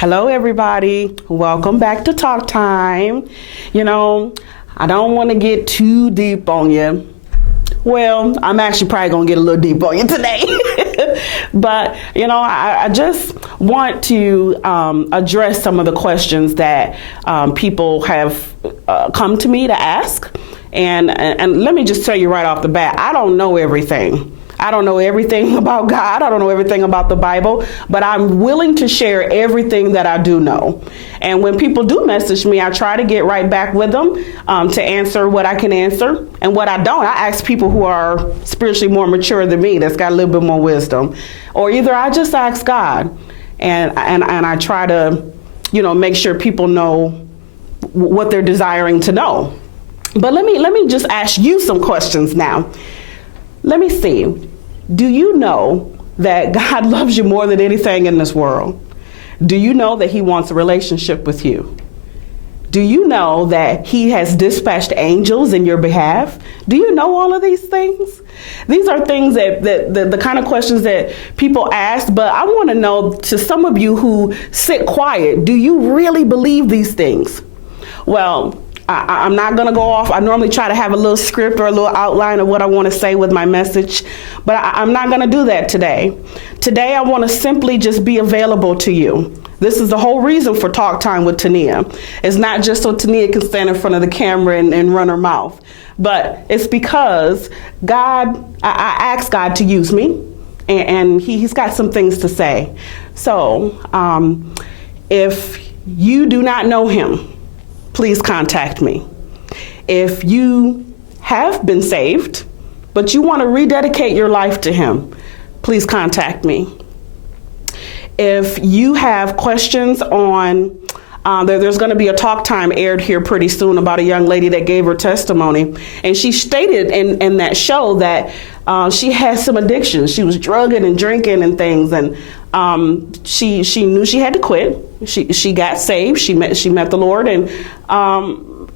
Hello, everybody. Welcome back to Talk Time. You know, I don't want to get too deep on you. Well, I'm actually probably going to get a little deep on you today. But, you know, I just want to address some of the questions that people have come to me to ask. And let me just tell you right off the bat, I don't know everything. I don't know everything about God. I don't know everything about the Bible, but I'm willing to share everything that I do know. And when people do message me, I try to get right back with them to answer what I can answer. And what I don't, I ask people who are spiritually more mature than me, that's got a little bit more wisdom. Or either I just ask God and I try to, you know, make sure people know what they're desiring to know. But let me just ask you some questions now. Let me see. Do you know that God loves you more than anything in this world? Do you know that he wants a relationship with you? Do you know that he has dispatched angels in your behalf? Do you know all of these things? These are things that the kind of questions that people ask, but I want to know, to some of you who sit quiet, do you really believe these things? Well, I'm not going to go off. I normally try to have a little script or a little outline of what I want to say with my message, but I'm not going to do that today. Today, I want to simply just be available to you. This is the whole reason for Talk Time with Tennia. It's not just so Tennia can stand in front of the camera and run her mouth, but it's because I asked God to use me, and he's got some things to say. So if you do not know him, please contact me. If you have been saved, but you want to rededicate your life to him, please contact me. If you have questions on, there's going to be a Talk Time aired here pretty soon about a young lady that gave her testimony. And she stated in that show that she had some addictions. She was drugging and drinking and things. And she knew she had to quit. She got saved. She met the Lord. And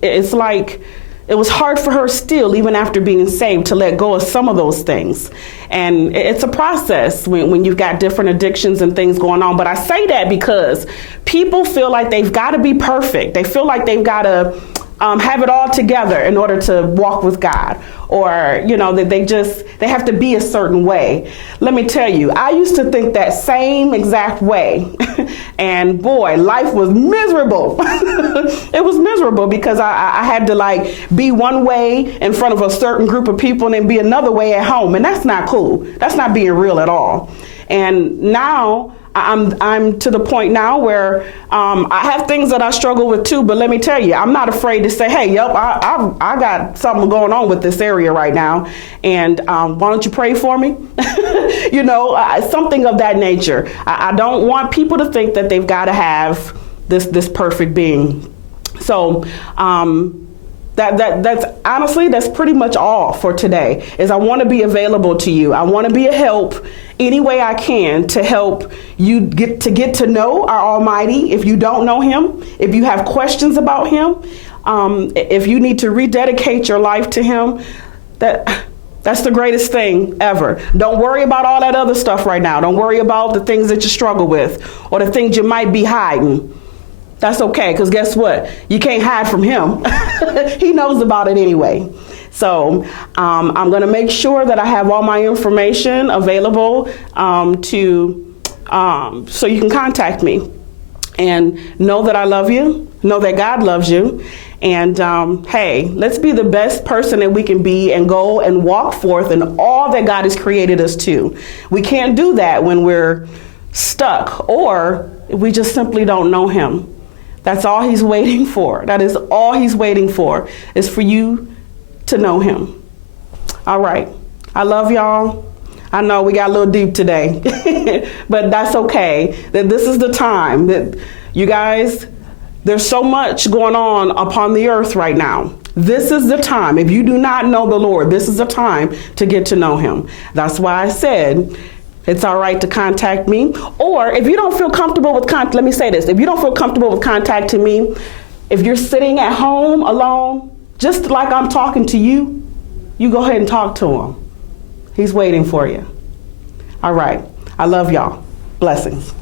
it's like, it was hard for her still, even after being saved, to let go of some of those things. And it's a process when you've got different addictions and things going on. But I say that because people feel like they've got to be perfect. They feel like they've got to have it all together in order to walk with God, or, you know, that they have to be a certain way. Let me tell you, I used to think that same exact way. And boy, life was miserable. It was miserable because I had to like be one way in front of a certain group of people and then be another way at home. And that's not cool. That's not being real at all. And now I'm to the point now where I have things that I struggle with too, but let me tell you, I'm not afraid to say, hey, yep, I got something going on with this area right now, and why don't you pray for me? You know, something of that nature. I don't want people to think that they've got to have this perfect being. So that's honestly, that's pretty much all for today. Is I want to be available to you. I want to be a help any way I can to help you get to know our Almighty. If you don't know him, if you have questions about him, if you need to rededicate your life to him, that's the greatest thing ever. Don't worry about all that other stuff right now. Don't worry about the things that you struggle with or the things you might be hiding. That's okay, because guess what? You can't hide from him. He knows about it anyway. So I'm going to make sure that I have all my information available so you can contact me. And know that I love you. Know that God loves you. And hey, let's be the best person that we can be and go and walk forth in all that God has created us to. We can't do that when we're stuck or we just simply don't know him. That's all he's waiting for. That is all he's waiting for, is for you to know him. All right. I love y'all. I know we got a little deep today, but that's okay. That this is the time that you guys, there's so much going on upon the earth right now. This is the time. If you do not know the Lord, this is the time to get to know him. That's why I said, it's all right to contact me. Or if you don't feel comfortable with let me say this. If you don't feel comfortable with contacting me, if you're sitting at home alone, just like I'm talking to you, you go ahead and talk to him. He's waiting for you. All right. I love y'all. Blessings.